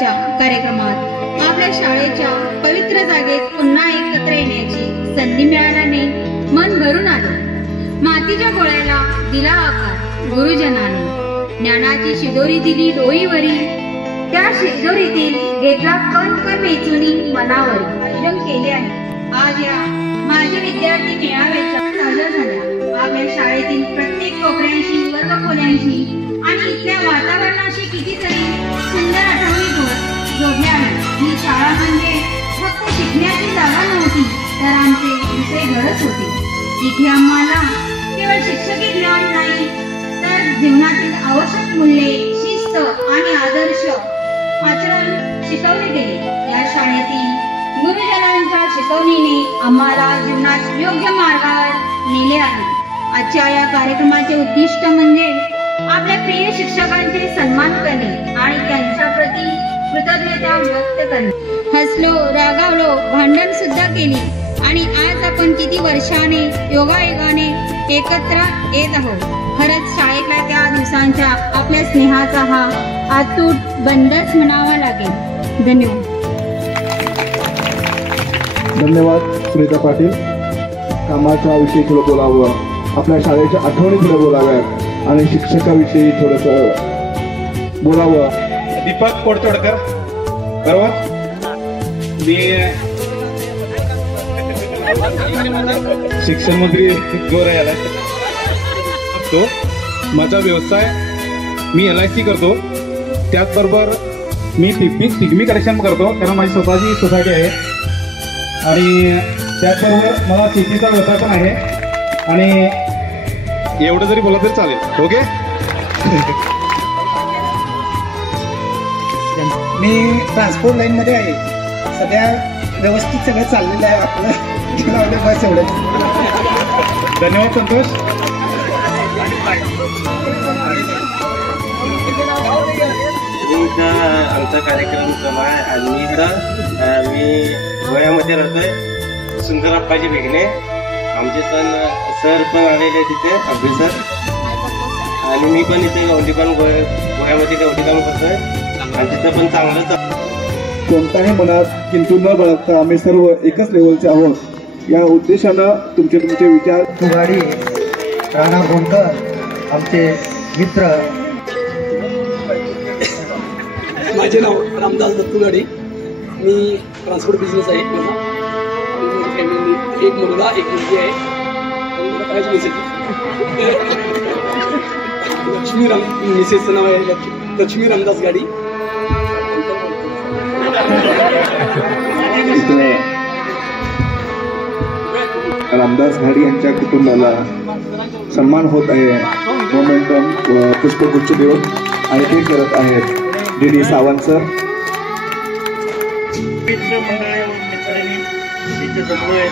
आजच्या कार्यक्रमात आपल्या शाळेच्या पवित्र जागेत पुन्हा एकत्र येण्याची संधी मिळाल्याने मन भरून आलं। मातीच्या गोळ्याला दिला आकार गुरुजनाने, ज्ञानाची शिदोरी दिली डोईवरी, त्या शिदोरीतील घेतला कण कण वेचुनी मनावर आयोजन केले आहे। आज या माझे विद्यार्थी मेळाव्याच्या साजरा झाल्या। आपल्या शाळेतील प्रत्येक कोपऱ्यांशी वर्गखोल्यांशी आणि इथल्या वातावरणाशी कितीतरी सुंदर आठवणी जोडल्या आहेत। ही शाळा म्हणजे फक्त शिकण्याची जागा नव्हती, तर आमचे दुसरे घरच होते। इथे आम्हाला केवळ शिक्षकी ज्ञान नाही, तर जीवनातील आवश्यक मूल्ये, शिस्त आणि आदर्श आचरण शिकवले गेले। या शाळेतील गुरुजनांच्या शिकवणीने आम्हाला जीवनात योग्य मार्गावर नेले आहे। आजच्या या कार्यक्रमाचे उद्दिष्ट म्हणजे आपल्या प्रिय शिक्षकांचे सन्मान करणे आणि त्यांच्या प्रती कृतज्ञता व्यक्त करणे। हसलो, रागावलो, भांडण सुद्धा केली आणि आज आपण किती वर्षाने योगायोगाने एकत्र येत आहोत। खरंच शाळेतल्या त्या दिवसांच्या आपल्या स्नेहाचा हा अतूट बंधच म्हणावा लागेल। धन्यवाद। धन्यवाद सुनीता पाटील। कामाच्या विषयी थोडं बोलावं, आपल्या शाळेच्या आठवणी थोड्या बोलाव्यात आणि शिक्षकाविषयी थोडंसं बोलावं। दीपक कोडतोडकर बरोबर। मी शिक्षण मंत्री गोरा याला तो माझा व्यवसाय मी LIC करतो, त्याचबरोबर मी पिगमी कलेक्शन करतो, कारण माझी स्वतःची सोसायटी आहे आणि त्याचबरोबर मला शेतीचा व्यवसाय पण आहे। आणि एवढं जरी बोला तरी चालेल, ओके। मी ट्रान्सपोर्ट लाईनमध्ये आहे, सध्या व्यवस्थित सगळं चाललेलं आहे आपलं। बस एवढं। धन्यवाद संतोष। आमचा कार्यक्रम चालू आहे आणि मी गोव्यामध्ये राहतोय, सुंदर अप्पाजी बेगणे। आमचे सर पण आलेले तिथे अभ्यासर, आणि मी पण इथे गवंडी पण गोव्यामध्ये गवंडी काम करतोय आणि तिथं पण चांगलं। कोणत्याही मनात किंतु न बाळगता आम्ही सर्व एकच लेवलचे आहोत, या उद्देशानं तुमचे विचार। तुगाडी, राणा बोंडकर आमचे मित्र। माझे नाव रामदास दत्तुगाडी, मी ट्रान्सपोर्ट बिझनेस आहे माझा। माझी फॅमिली एक मुलगा एक मुलगी आहे। लक्ष्मी मिसेसचं नाव आहे लक्ष्मी रामदास गाडी। इथे रामदास घाडी यांच्या कुटुंबाला सन्मान होत आहे। मोमेंटम व पुष्पगुच्छ देऊन आणि ते करत आहेत DD सावंत सर। मित्र मंडळी व मित्रांनी इथे जमलो आहे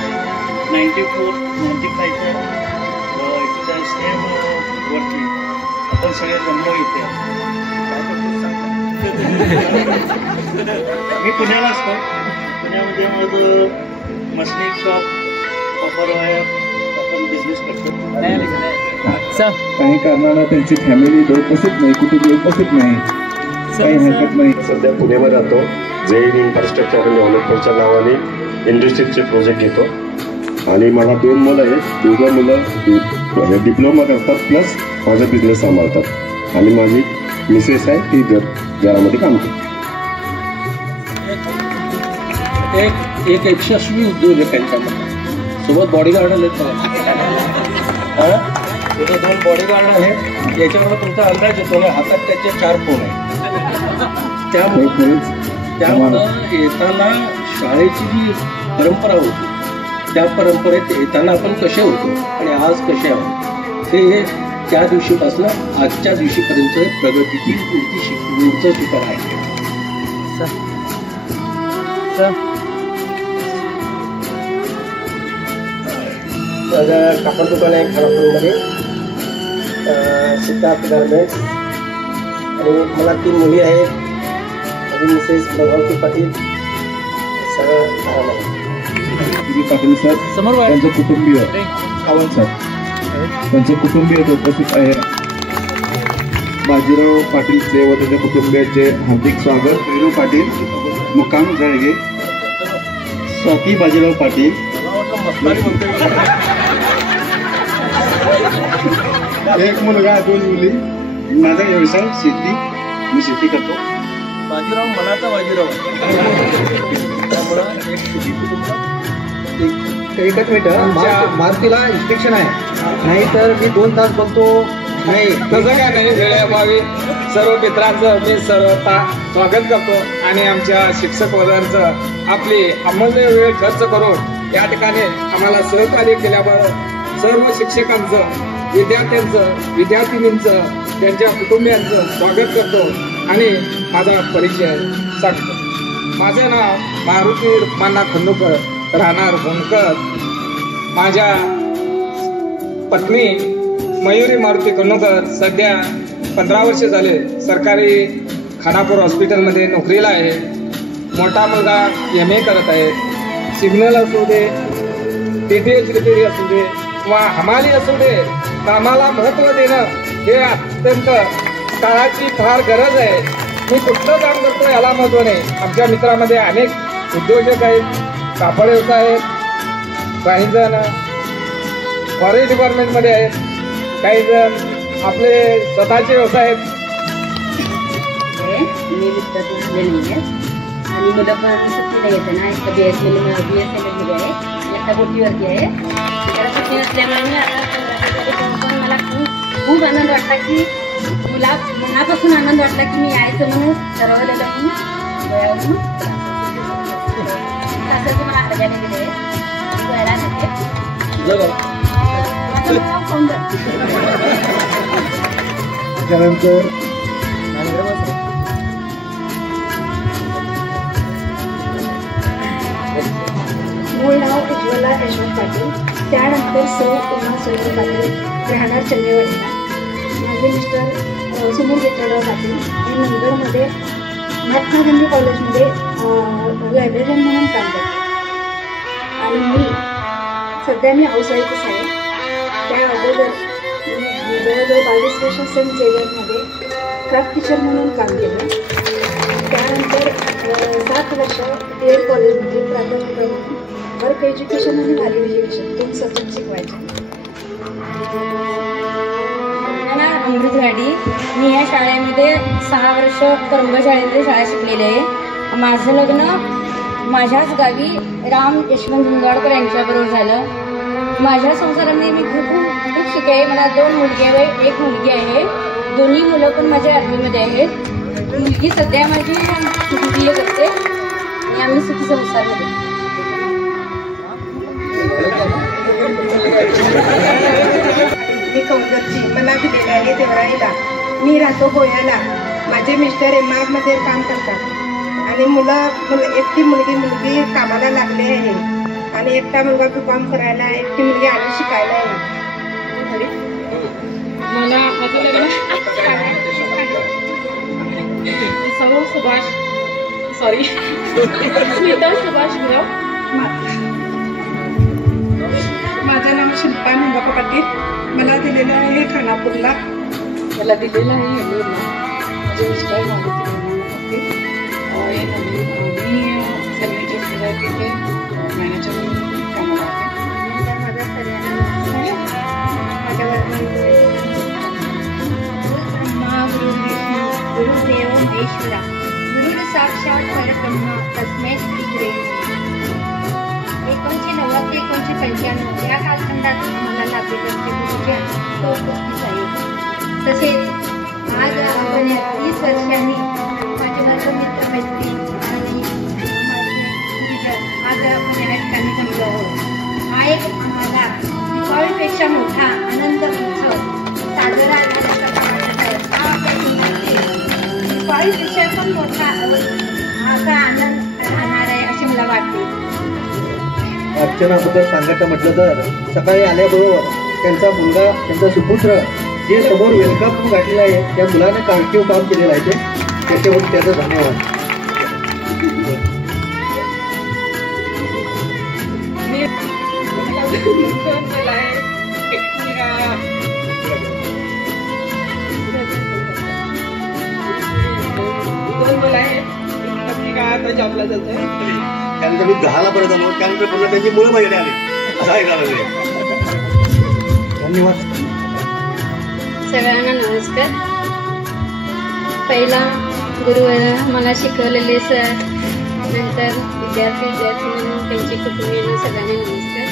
94-95 इथं स्नेहवरती आपण सगळे जमलो इथे। मी पुण्याला असतो, पुण्यामध्ये माझं मशनिक शॉप ऑफर आहे, आपण बिझनेस करतो। काही कारणानं त्यांची फॅमिली उपस्थित नाही, कुटुंब उपस्थित नाही, काही हरकत नाही। सध्या पुण्यामध्ये राहतो, जैन इन्फ्रास्ट्रक्चर आणि डेव्हलपमेंटच्या नावाने इंडस्ट्रीजचे प्रोजेक्ट घेतो आणि मला 2 मुलं आहेत। 2 मुलं डिप्लोमा करतात प्लस माझा बिझनेस सांभाळतात आणि माझी मिसेस आहे ती घरामध्ये काम करते। एक यशस्वी उद्योजक त्यांच्यामध्ये सोबत बॉडीगार्ड आहेत, 2 बॉडीगार्ड आहेत। याच्यावर तुमचा अंदाज येतो ना, हातात त्याचे 4 फोन आहेत। त्यामुळं येताना शाळेची जी परंपरा होती, त्या परंपरेत येताना आपण कसे होतो आणि आज कसे आहोत, हे त्या दिवशीपासून आजच्या दिवशीपर्यंत प्रगतीची उंच शिखर आहे। माझं कापड दुकान आहे खानापूरमध्ये, सिद्धार्थ गारमेंट्स। आणि मला 3 मुली आहेत, माझी मिसेस भगवंती पाटील, सगळं पाटील सर, त्यांचे कुटुंबीय सावंत सर, त्यांचे कुटुंबीय उपस्थित आहे। बाजीराव पाटीलचे व त्याच्या कुटुंबियांचे हार्दिक स्वागत. वेणू पाटील, मुक्काम जळगे. स्वाती बाजीराव पाटील. एक मुलगा, 2 मुली. माझा व्यवसाय शेती, मी शेती करतो. बाजीराव मनाचा बाजीराव. त्यामुळं एक सुखी कुटुंब. एकच मिनिट, मारुतीला इन्स्पेक्शन आहे, नाही तर मी 2 तास बघतो. नाही तसं काय नाही, वेळेअभावी सर्व मित्रांचं मी सर्वता स्वागत करतो आणि आमच्या शिक्षक वर्गांचं आपली अमूल्य वेळ खर्च करून या ठिकाणी आम्हाला सहकार्य केल्यामुळं सर्व शिक्षकांचं, विद्यार्थ्यांचं, विद्यार्थिनींचं, त्यांच्या कुटुंबियांचं स्वागत करतो आणि माझा परिचय सांगतो. माझे नाव मारुती रुक्माना खंडूकर, राहणार होमकर. माझ्या पत्नी मयुरी मारुती खंडूकर सध्या 15 वर्ष झाले सरकारी खानापूर हॉस्पिटलमध्ये नोकरीला आहे. मोठा मुलगा MA करत आहे. सिग्नल असू दे, TTH रिपेरी असू दे किंवा हमाली असू दे, कामाला महत्त्व देणं हे अत्यंत काळाची फार गरज आहे. मी कुठलं काम करतो याला महत्त्व नाही. आमच्या मित्रामध्ये अनेक उद्योजक आहेत, कापड व्यवसाय आहेत, काही जण फॉरेस्ट डिपार्टमेंटमध्ये आहेत, काही जण आपले स्वतःचे व्यवसाय आहेत. मी विद्यार्थी आणि मुलं पण सुट्टीला येतं ना, एक BSML मध्ये आहे, एकटा गोटीवरती आहे. त्याला सुट्टी नसल्यामुळे मी आता मला खूप आनंद वाटला की मनापासून आनंद वाटला की मी यायचं म्हणून ठरवलेलं मी गोव्यावरून तासाचं मला अर्ध्याने दिले गोव्याला त्यानंतर मूळ नाव उज्ज्वला यशवंत पाटील, त्यानंतर सौ उमा सुरेश पाटील, राहणार चंदेवाडीला. माझे मिस्टर सुनील विठ्ठलराव पाटील हे नंदुरमध्ये महात्मा गांधी कॉलेजमध्ये लायब्रेरियन म्हणून काम करतात. आणि सध्या मी हाऊसवाईफच आहे. त्या अगोदर मी जवळजवळ 22 वर्ष सेंट झेवियरमध्ये क्राफ्ट टीचर म्हणून काम केलं. त्यानंतर 7 वर्ष DL कॉलेजमध्ये प्राध्यापक म्हणून वर्क एज्युकेशन आणि व्हॅल्यू एज्युकेशन 2 सब्जेक्ट शिकवायचे. अमृत गाडी. मी या शाळेमध्ये 6 वर्ष करंब शाळेमध्ये शाळा शिकलेली आहे. माझं लग्न माझ्याच गावी राम यशवंत झुंजाडकर यांच्याबरोबर झालं. माझ्या संसारामध्ये मी खूप सुखी आहे. मला 2 मुलगी आहे, 1 मुलगी आहे. दोन्ही मुलं पण माझ्या आर्मीमध्ये आहेत. मुलगी सध्या माझी BA करते आणि आम्ही सुखी संसारमध्ये. मी कौदरची, मला दिलेला आहे देवराईला. मी राहतो गोव्याला. माझे मिस्टर MR मध्ये काम करतात आणि एकटी मुलगी कामाला लागली आहे आणि एकटा मुलगा काम करायला आहे, एकटी मुलगी आधी शिकायला आहे. मला माझं लग्न स्मिता सुभाष गुरव. माझं नाव शिल्पा निंबापा पाटील. मला दिलेलं आहे खानापूरला. मला दिलेलं आहे येल्लोरला. माझे मिस्टर मी सर्वेच्या सोसायटीचे मॅनेजर म्हणून कामाला गुरुदेव महेश्वरा, गुरु साक्षात परब्रह्म तस्मै श्री गुरवे नमः. 1990 ते 1995 या कालखंडात आम्हाला लाभलेले गुरुचे कौतुक आहे. तसेच आज आपण 30 वर्षांनी माझे मित्रमैत्री आणि आज आपण या ठिकाणी जमलो आहोत. हा एक आम्हाला दिवाळीपेक्षा मोठा आनंद उत्सव साजरा दिवाळीपेक्षा पण मोठा असा आनंद राहणार आहे असे मला वाटते. अर्चनाबद्दल सांगायचं म्हटलं तर सकाळी आल्याबरोबर त्यांचा मुलगा, त्यांचा सुपुत्र जे समोर वेलकम गाठलेला आहे त्या मुलाने कार्टिव काम केलेलं आहे त्याच्यावरून त्याचा धन्यवाद. वाटायचे आपल्या त्याचे. त्यानंतर मी 10ला परत आलो. त्यानंतर पुन्हा त्यांची मुलं माझ्याकडे आली. असं ऐकायला लागले. धन्यवाद. सगळ्यांना नमस्कार. पहिला गुरुवार मला शिकवलेले सर, नंतर विद्यार्थी त्यांचे कुटुंबियांना सगळ्यांना नमस्कार.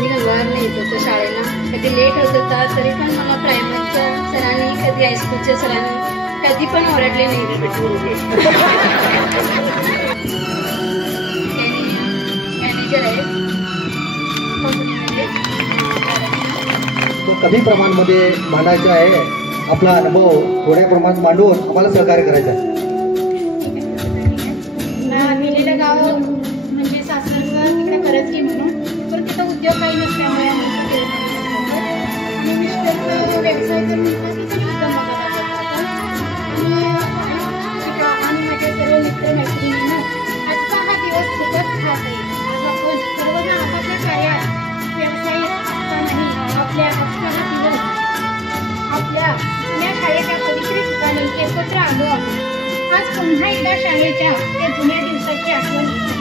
मी गंगावरनं येत होतो शाळेला. कधी लेट होत होता तरी पण मला प्रायमरीच्या सरांनी कधी हायस्कूलच्या सरांनी कधी पण ओरडले नाही. मॅनेजर आहे कंपनीमध्ये. तो कमी प्रमाणामध्ये मांडायचा आहे. आपला अनुभव थोड्या प्रमाणात मांडून आम्हाला सहकार्य करायचं आहे. मेलेलं गाव म्हणजे सासरचं तिकडे करजगी म्हणून, तर तिथं उद्योग काही नसल्यामुळे आम्ही मिस्टर व्यवसाय करून आणि माझ्या सर्व मित्र मैत्रिणींना आजचा हा दिवस खूपच खास आहे. आज आपण सर्वजण आपापल्या कार्यात व्यवसायिक असतानाही आपल्या आजचा हा दिवस आपल्या जुन्या शाळेच्या पवित्र ठिकाणी एकत्र आलो आहोत. आज पुन्हा एकदा शाळेच्या त्या जुन्या दिवसाची आठवण येते,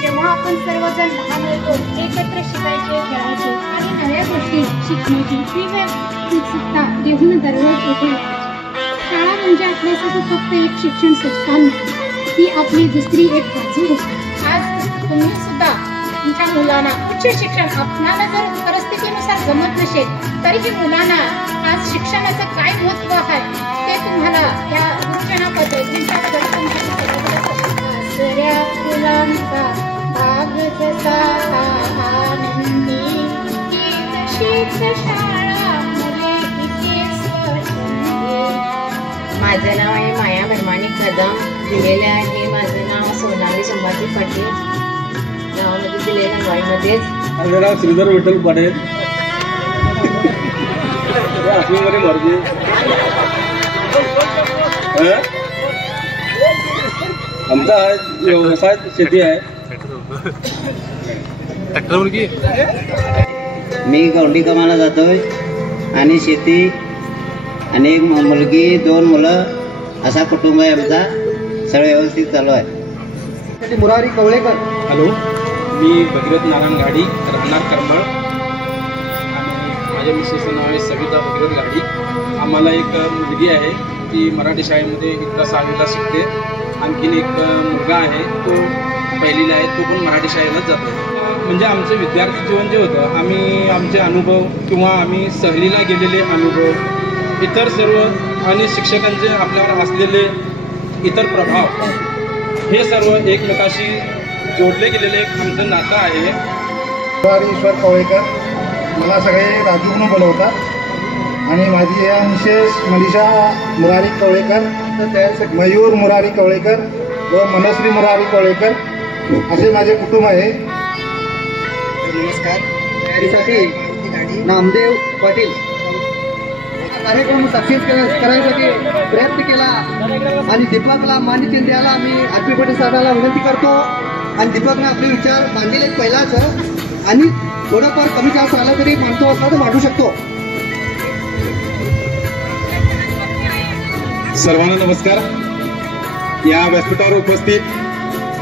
जेव्हा आपण सर्वजण लहान होतो, एकत्र शिकायचे, खेळायचे आणि नव्या गोष्टी शिकण्याची तीव्र उत्सुकता देऊन दररोज येथे राहायची. शाळा म्हणजे आपल्यासाठी फक्त एक शिक्षण संस्था नाही, ती आपली दुसरी एक बाजू असते. आज तुम्ही सुद्धा तुमच्या मुलांना उच्च शिक्षण, आपणाला जर परिस्थितीनुसार जमत नसेल तरीही मुलांना आज शिक्षणाचं काय महत्त्व आहे ते तुम्हाला या उच्चाणाबद्दल फुलांचा भाग जसा आनंदी शाळा मुले इथे स्वच्छंदी. माझं नाव आहे माया भरमाणी कदम. दिलेले आहे माझं नाव सोनाली संभाजी पाटील. नावामध्ये दिलेलं वाईमध्येच. माझं नाव श्रीधर विठ्ठल पाटील. आठवीमध्ये मारते. आमचा व्यवसाय शेती आहे. मी गौंडी कामाला जातोय आणि शेती आणि एक मुलगी 2 मुलं असा कुटुंब आहे आमचा. सगळं व्यवस्थित चालू आहे. मुरारी कवळेकर. हॅलो, मी भगीरथ नारायण गाडी, राहणार करमळ. आणि माझ्या मिसेसचं नाव आहे सविता भगीरथ गाडी. आम्हाला एक मुलगी आहे, ती मराठी शाळेमध्ये इतका 6वीला शिकते. आणखीन एक मुलगा आहे, तो 1लीला आहे, तो पण मराठी शाळेलाच जातो. म्हणजे आमचं विद्यार्थी जीवन जे होतं, आम्ही आमचे अनुभव किंवा आम्ही सहलीला गेलेले अनुभव, इतर सर्व आणि शिक्षकांचे आपल्यावर असलेले इतर प्रभाव, हे सर्व एकमेकाशी जोडले गेलेले एक आमचं नातं आहे. ईश्वर कवळेकर. मला सगळे राजू म्हणून बोलवतात आणि माझी या मिसेस मनीषा मुरारी कवळेकर, मयूर मुरारी कवळेकर व मनश्री मुरारी कवळेकर असे माझे कुटुंब आहे. नमस्कार. तयारीसाठी नामदेव पाटील. कार्यक्रम सक्सेस करायसाठी प्रयत्न केला आणि दीपकला मान्यता द्यायला आम्ही आरपी पाटील साहेबांना विनंती करतो. आणि दीपकने आपले विचार मांडलेले पहिलाच आणि थोडंफार कमी जास्त आला तरी मांडतो असला तर मांडू शकतो. सर्वांना नमस्कार. या व्यासपीठावर उपस्थित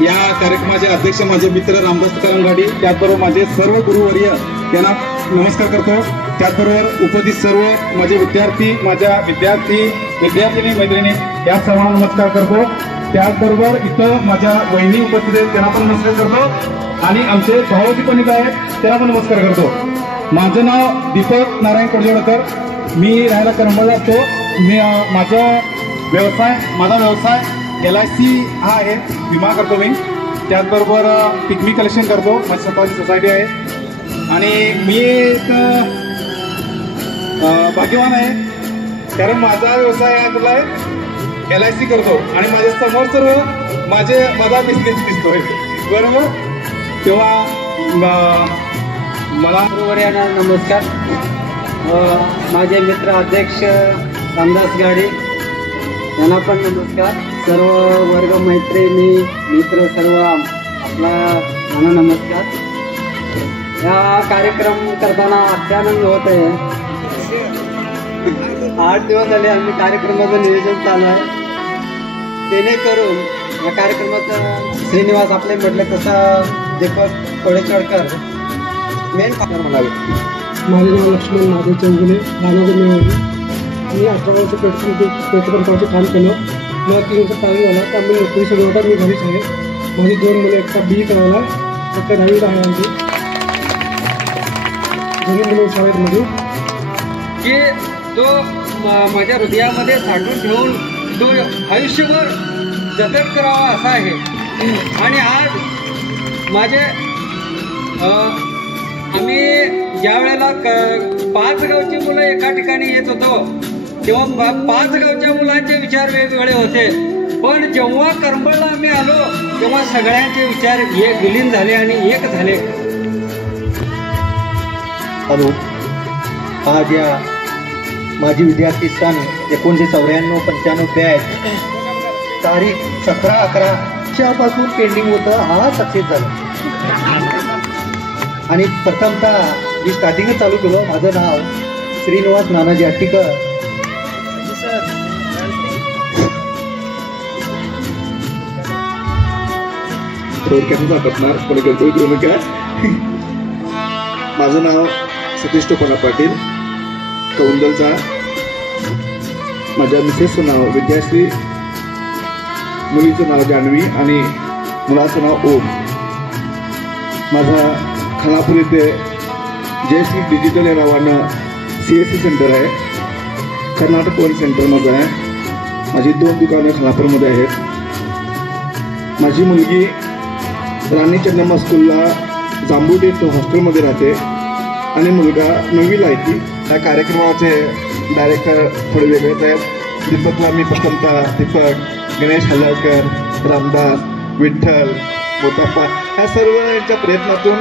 या कार्यक्रमाचे अध्यक्ष माझे मित्र रामदास तुकाराम गाडी, त्याचबरोबर माझे सर्व गुरुवर्य त्यांना नमस्कार करतो. त्याचबरोबर उपस्थित सर्व माझे विद्यार्थी, माझ्या विद्यार्थिनी मैत्रिणी या सर्वांना नमस्कार करतो. त्याचबरोबर इथं माझ्या वहिनी उपस्थित आहेत, त्यांना पण नमस्कार करतो. आणि आमचे भावजी पण इथं आहेत, त्यांना पण नमस्कार करतो. माझं नाव दीपक नारायण कोडजोडकर. मी राहायला करंबळला असतो. मी माझा व्यवसाय LIC हा आहे, विमा करतो मी. त्याचबरोबर पिकमी कलेक्शन करतो, माझी स्वतःची सोसायटी आहे. आणि मी एक भाग्यवान आहे, कारण माझा व्यवसाय हा कुठला आहे, LIC करतो. आणि माझ्या समोर सर्व माझा बिझनेस दिसतोय, बरोबर. तेव्हा मला नमस्कार. माझे मित्र अध्यक्ष रामदास गाडी यांना पण नमस्कार. सर्व वर्ग मैत्रिणी मित्र सर्व आपला नमस्कार. या कार्यक्रम करताना अत्यानंद होत आहे. 8 दिवस झाले आम्ही कार्यक्रमाचं नियोजन चालू आहे, जेणेकरून या कार्यक्रमात श्रीनिवास आपले म्हटलं तसा दीपक कोळेचडकर मेन पात्र म्हणावे. माझे नाव लक्ष्मण महादेव चौगुले, राहणार मेवाडी. मी 18 वर्ष पेट्रोल काम केलं. मला 3 वर्ष चालू झाला, त्यामुळे नोकरी सुरू होता. मी घरीच आहे. माझी 2 मुलं, एकटा BE करायला, एकटा 10वीला आहे. आमची दोन्ही मुलं शाळेमध्ये की तो माझ्या हृदयामध्ये साठवून ठेवून तो आयुष्यभर जतन करावा असा आहे. आणि आज माझे आम्ही ज्या वेळेला 5 गावची मुलं एका ठिकाणी येत होतो तेव्हा 5 गावच्या मुलांचे विचार वेगवेगळे होते. पण जेव्हा करंबळला आम्ही आलो तेव्हा सगळ्यांचे विचार विलीन झाले आणि एक झाले. हॅलो, आज या माजी विद्यार्थी सन 1994-95 तारीख 17/11 पासून पेंडिंग होतं. हा सक्सेस झाला. आणि प्रथमतः मी स्टार्टिंगच चालू केलं. माझं नाव श्रीनिवास नानाजी हट्टीकर. माझं नाव सतीश टोपणा पाटील, कौंदलचा. माझ्या मिसेसचं नाव विद्याश्री, मुलीचं नाव जान्हवी आणि मुलाचं नाव ओम. माझा खानापूर येथे जयश्री डिजिटल या नावानं CSC सेंटर आहे. कर्नाटक वन सेंटर माझं आहे. माझी 2 दुकानं खानापूरमध्ये आहेत. माझी मुलगी राणी चन्नम्मा स्कूलला जांबुटी हॉस्टेलमध्ये राहते आणि मुलगा 9वीला आहे. ती या कार्यक्रमाचे डायरेक्टर थोडे वेगळेच आहेत. दीपकला मी प्रथमतः दीपक, गणेश हल्लाळकर, रामदास, विठ्ठल, मोताप्पा ह्या सर्व यांच्या प्रयत्नातून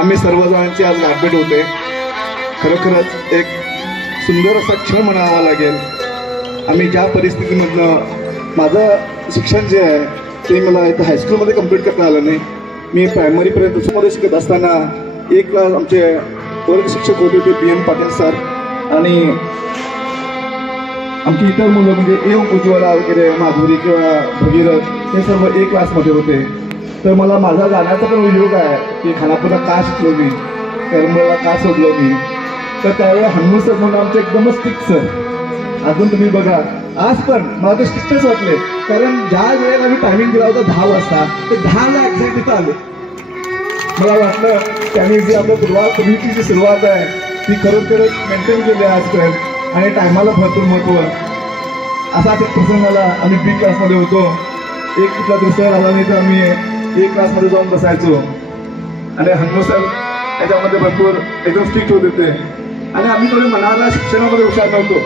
आम्ही सर्वजणांची आज गाठभेट होते. खरोखरच एक सुंदर असा क्षण म्हणावा लागेल. आम्ही ज्या परिस्थितीमधनं माझं शिक्षण जे आहे ते मला इथं हायस्कूलमध्ये कंप्लीट करता आलं नाही. मी प्रायमरीपर्यंत मध्ये शिकत असताना एक क्लास आमचे वर्ग शिक्षक होते ते PM पाटील सर आणि आमची इतर मुलं म्हणजे उज्ज्वला वगैरे, माधुरी किंवा भगीरथ हे सर्व एक क्लासमध्ये होते. तर मला माझा जाण्याचा पण योग आहे की खानापूरला का शिकलो मी, करंबळला का सोडलो मी. तर त्यावेळेला हनुमान सर म्हणून आमचे एकदमच स्ट्रिक्ट सर. अजून तुम्ही बघा आज पण मला ते स्ट्रिक्टच वाटले, कारण ज्या वेळेला आम्ही टायमिंग दिला होता 10 वाजता ते 10ला एक्झॅक्ट इथं आले. मला वाटलं त्यांनी जी आपल्या पूर्वीची जी सुरुवात आहे ती खरोखरच मेंटेन केली आजपर्यंत आणि टायमाला भरपूर महत्त्व. असाच एक प्रसंग आला. आम्ही B क्लासमध्ये होतो. एक कुठला तरी सर आला नाही तर आम्ही A क्लासमध्ये जाऊन बसायचो आणि हनुमान सर त्याच्यामध्ये भरपूर एकदम स्ट्रिक्ट होते ते आणि आम्ही थोडे मनाला शिक्षणामध्ये हुशार नव्हतो.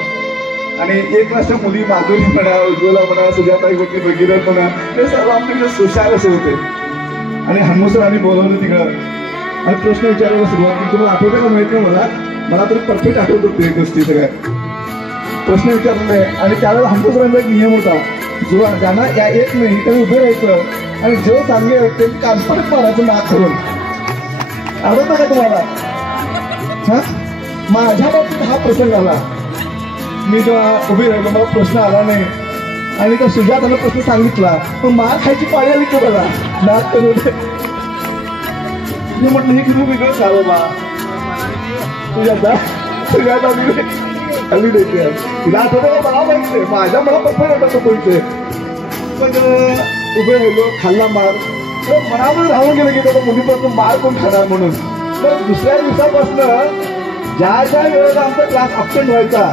आणि एक क्लासच्या मुली माधुरी म्हणा, उज्ज्वला म्हणा, सुजाताई होती, भगीरथ म्हणा, हे सर्व आमच्याकडे हुशार असे होते. आणि हनुमान सर आम्ही बोलवलं तिकडं आणि प्रश्न विचारायला सुरुवात केली. तुम्हाला आठवतं का माहित नाही मला तरी परफेक्ट आठवत होते गोष्टी सगळ्या. प्रश्न विचारले आणि त्यावेळेला हनुमान सरांचा एक नियम होता, जो ज्यांना या येत नाही त्यांनी उभे राहायचं आणि जो सांगेल त्यांनी कानपडत मारायचं नाक करून. आवडतं का तुम्हाला? हा, माझ्या बाबतीत हा प्रसंग आला. मी जेव्हा उभी राहिलो मला प्रश्न आला नाही आणि त्या सुजातानं प्रश्न सांगितला पण मार खायची पाळी आली की बघा नाक करून. मी म्हटलं हे किती वेगळं झालं बा सुजाता आली देते. तिला आठवतं मला माहिती आहे, माझ्या मला परफेक्ट वाटत पैसे. पण उभे राहिलो, खाल्ला मार. तर मनामध्ये राहून गेलं की त्याला मुलीपासून मार कोण खाणार म्हणून. तर दुसऱ्या दिवसापासून ज्या ज्या वेळेला आमचा क्लास अब्सेंट व्हायचा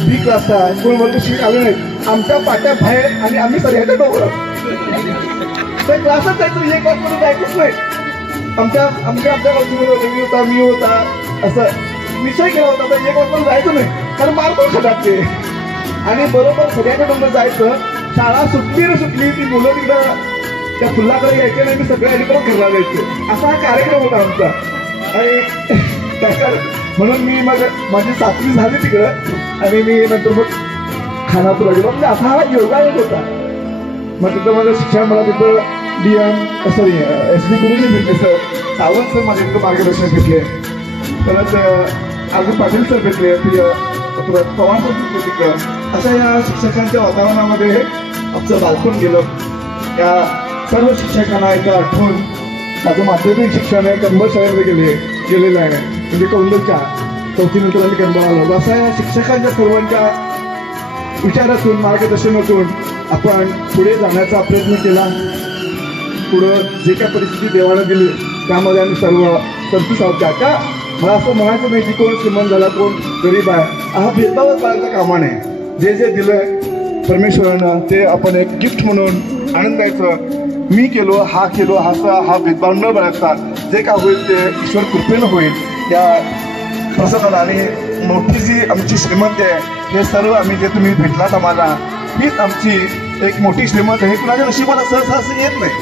B क्लासचा स्कूलमध्ये सीट आले नाहीत आमच्या पाट्या बाहेर आणि आम्ही सगळ्याच्या डोंगर त्या क्लासच जायचं. हे क्लासमध्ये जायचंच नाही. आमच्या गावची मुलं होता, मी होता, असं विषय केला होता. तर एक वाजता जायचं नाही कारण मार कोण खातात ते. आणि बरोबर सगळ्याच्या डोंगर जायचं. शाळा सुटली ती मुलं तिकडं त्या फुलाकडे यायचे नाही, मी सगळ्या परत घरला जायचे. असा हा कार्यक्रम होता आमचा. आणि म्हणून मी माझी 7वी झाली तिकडं आणि मी नंतर मग खानापूरला गेलो. म्हणजे असा हा योगायोग होता. मग तिथं माझं शिक्षण मला तिथं SD गुरुजी भेटले सर, सावंत सर माझ्या तिथं मार्गदर्शन भेटले, परत अर्जुन पाटील सर भेटले, पवार सर भेटले तिकडं. अशा या शिक्षकांच्या वातावरणामध्ये आमचं बालपण गेलं. या सर्व शिक्षकांना एकदा आठवून माझं माध्यमिक शिक्षण आहे कंबळ शाळेमध्ये गेलेलं आहे, म्हणजे कौंदलच्या चौथीनंतर आम्ही कंबळ आलो. असा या शिक्षकांच्या सर्वांच्या विचारातून मार्गदर्शनातून आपण पुढे जाण्याचा प्रयत्न केला. पुढं जे काही परिस्थिती देवानं दिली त्यामध्ये आम्ही सर्व संतुष्ट आहोत. का मला असं म्हणायचं नाही की कोण श्रीमंत झाला कोण गरीब आहे, हा भेदभावच करायचा कामा नाही. जे जे दिलंय परमेश्वरानं ते आपण एक गिफ्ट म्हणून आनंदायचं. मी केलो हा केलो हा भेदभाव न बघता जे काय होईल ते ईश्वर कृपेनं होईल. या प्रसंगाला आणि मोठी जी आमची श्रीमंती आहे हे सर्व आम्ही जे तुम्ही भेटलात आम्हाला हीच आमची एक मोठी श्रीमंत आहे. कुणाच्या नशिबाला सहसा असं येत नाही,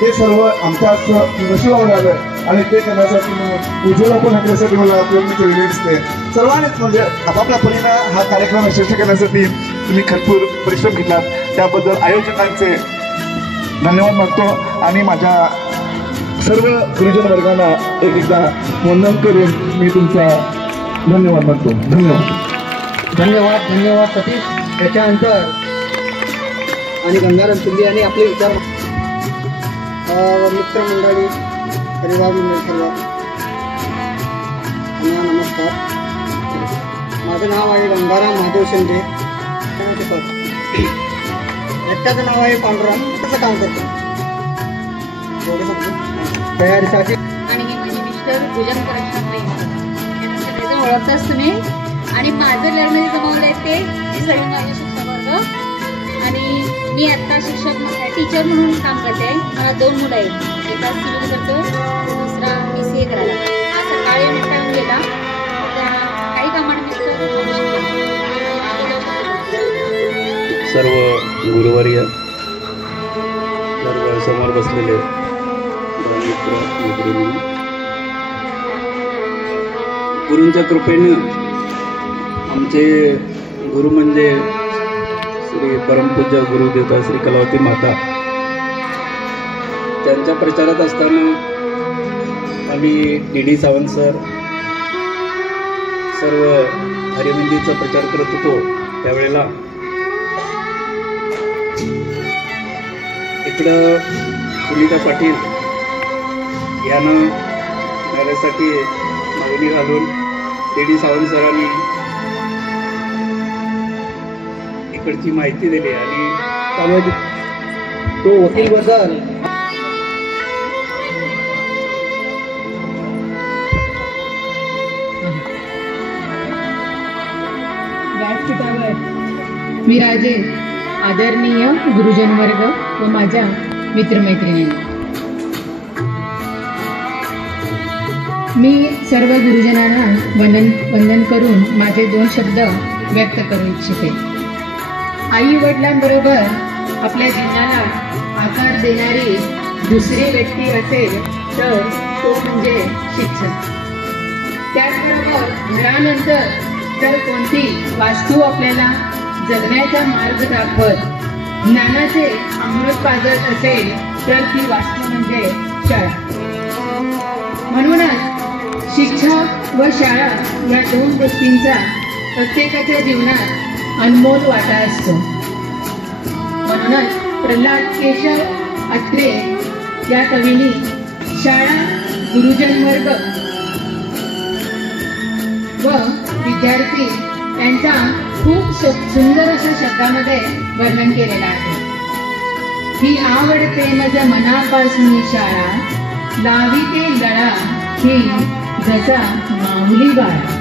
हे सर्व आमच्या नशिबावर आलं आणि ते करण्यासाठी उज्ज्वला पण हाकण्यासाठी मला प्रयत्न केलेले दिसते. सर्वांनीच म्हणजे आपापल्या परीनं हा कार्यक्रम यशस्वी करण्यासाठी तुम्ही भरपूर परिश्रम घेतलात, त्याबद्दल आयोजकांचे धन्यवाद मागतो आणि माझ्या सर्व गुरुजन वर्गांना एकदा वंदन करून मी तुमचा धन्यवाद मागतो. धन्यवाद सतीश. त्याच्यानंतर आणि गंगाराम शिंदे यांनी आपले विचार मित्रमंडळी परिवार मंडळी सर्व नमस्कार. माझं नाव आहे गंगाराम महादेव शिंदे. एकट्याचं नाव आहे पांडुरंग. कसं काम करतो तयारीसाठी. आणि हे माझे मिस्टर पूजन करत सगळेजण ओळखताच तुम्ही. आणि माझं लग्न जमवलं आहे ते सगळे माझे शिक्षक वर्ग. आणि मी आता टीचर म्हणून काम करते. मला 2 मुलं आहेत, एका सिव्हिल करतो, दुसरा BCA करायला. आज सकाळी टाईम गेला काही कामाने सर्व गुरुवर्य, सर्व समोर बसलेले गुरूंच्या कृपेनं आमचे गुरु म्हणजे श्री परमपूज्य गुरुदेवता श्री कलावती माता. त्यांच्या प्रचारात असताना आम्ही DD सावंत सर सर्व हरिमंदिरचा प्रचार करत होतो. त्यावेळेला इकडं सुनीता पाटील यानं माझ्यासाठी मागणी घालून DD सावंत सरांनी इकडची माहिती दिली आणि तो वकील बद्दल मी राजे, आदरणीय गुरुजन वर्ग व माझ्या मित्रमैत्रिणींना, मी सर्व गुरुजनांना वंदन करून माझे 2 शब्द व्यक्त करू इच्छिते. आई वडिलांबरोबर आपल्या जीवनाला आकार देणारी दुसरी व्यक्ती असेल तर तो म्हणजे शिक्षक. त्याचबरोबर घरानंतर जर कोणती वास्तू आपल्याला जगण्याचा मार्ग दाखवत ज्ञानाचे अमृत पाजत असेल तर ती वास्तू म्हणजे शाळा. म्हणूनच शिक्षक व शाळा या 2 गोष्टींचा प्रत्येकाच्या जीवनात अनमोल वाटा असतो. म्हणूनच प्रल्हाद केशव अत्रे या कवींनी शाळा, गुरुजन वर्ग व विद्यार्थी यांचा खूप सुंदर अशा शब्दामध्ये वर्णन केलेलं आहे. ही आवडते माझ्या मनापासून शाळा, लाविते लळा ही जसा माऊली बाळा.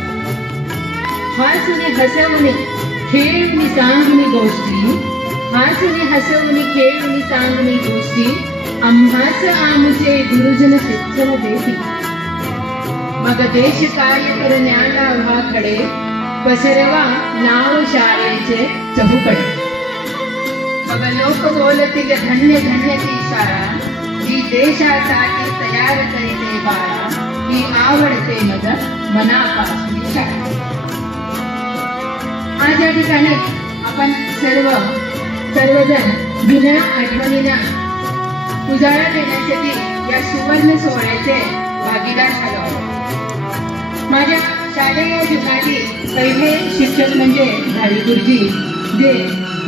हासुने हसवणे खेळून सांगणी गोष्टी, हासुने हसवणे खेळून सांगणी गोष्टी, आम्हाच आमचे गुरुजन शिक्षण देती. मग देश कार्य करण्याला उभाकडे, पसरवा नाव शाळेचे चहूकडे. मग लोक बोलतील धन्य धन्य ती शाळा, जी देशासाठी तयार करीते बाळा, ही आवडते मग मनापासून शाळा. आज या ठिकाणी आपण सर्वजण जुन्या आठवणींना उजाळा देण्यासाठी या सुवर्ण सोहळ्याचे भागीदार झालो आहोत. माझ्या शालेय जीवनातील पहिले शिक्षक म्हणजे भावी गुरुजी, जे